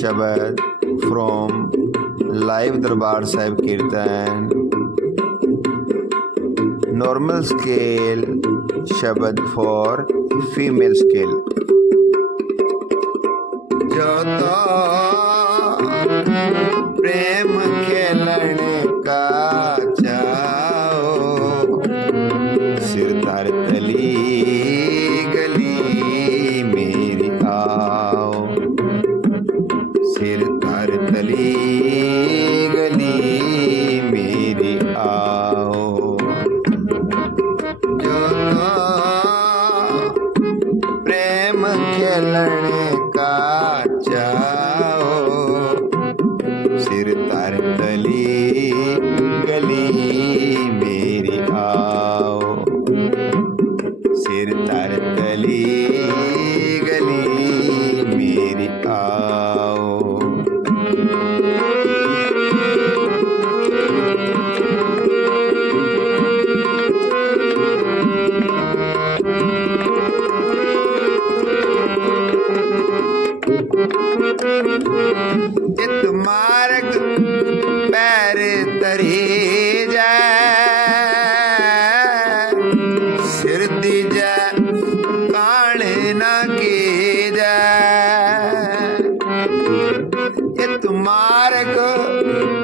शब्द from live Darbar Sahib kirtan. Normal scale शब्द for female scale प्रेम खेलने का चाओ। सिर तारते फिर तर तली गली मेरी आओ सिर तर तली गली मेरी आओ thank you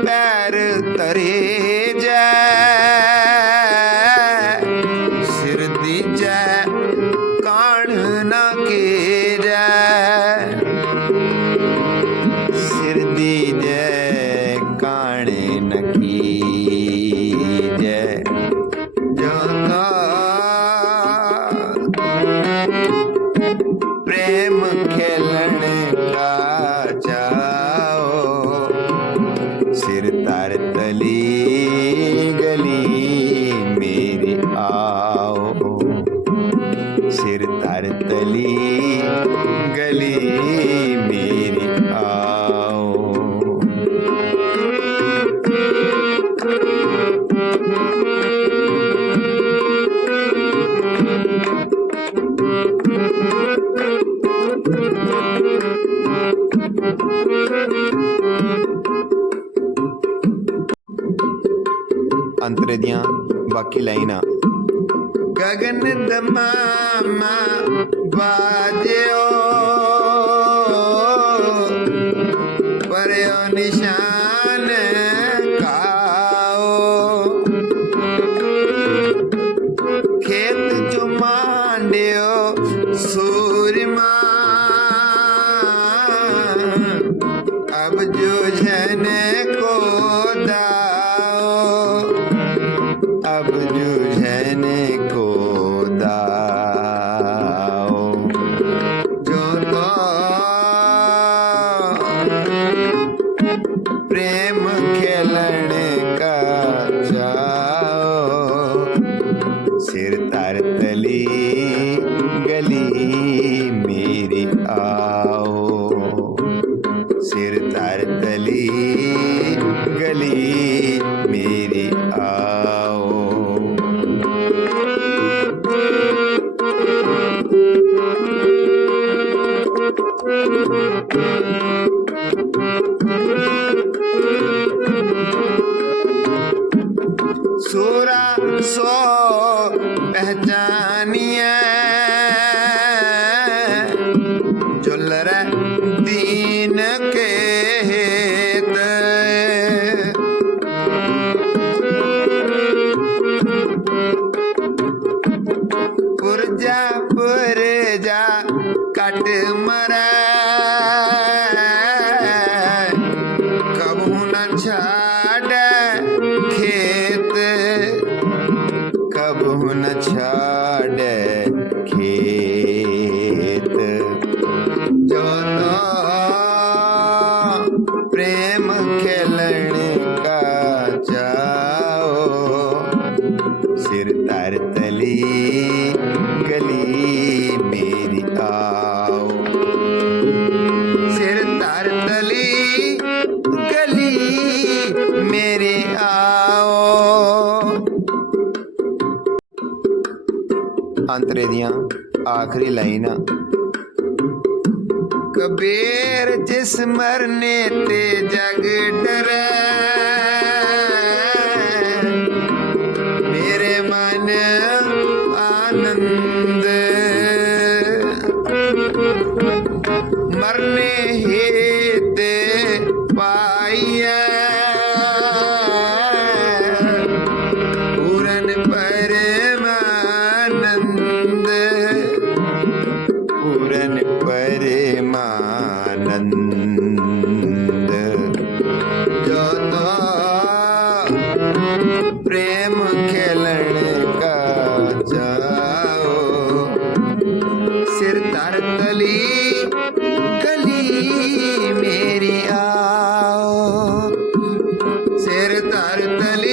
ਪੈਰ ਤਰੇ अंतरे दिया बाकी लाइना। गगन दमामा बाजे I've been doing. सूरा सो पहचानिया ਅੰਤਰੇ ਦੀਆਂ ਆਖਰੀ ਲਾਈਨ। ਕਬੀਰ ਜਿਸ ਮਰਨੇ ਤੇ ਜਗ ਡਰੈ, ਮੇਰੇ ਮਨ ਆਨੰਦ। ਮਰਨੇ ਹੀ ਤੇ ਪਾਈਐ। ಸೇರಿತಾರುತ್ತಲೇ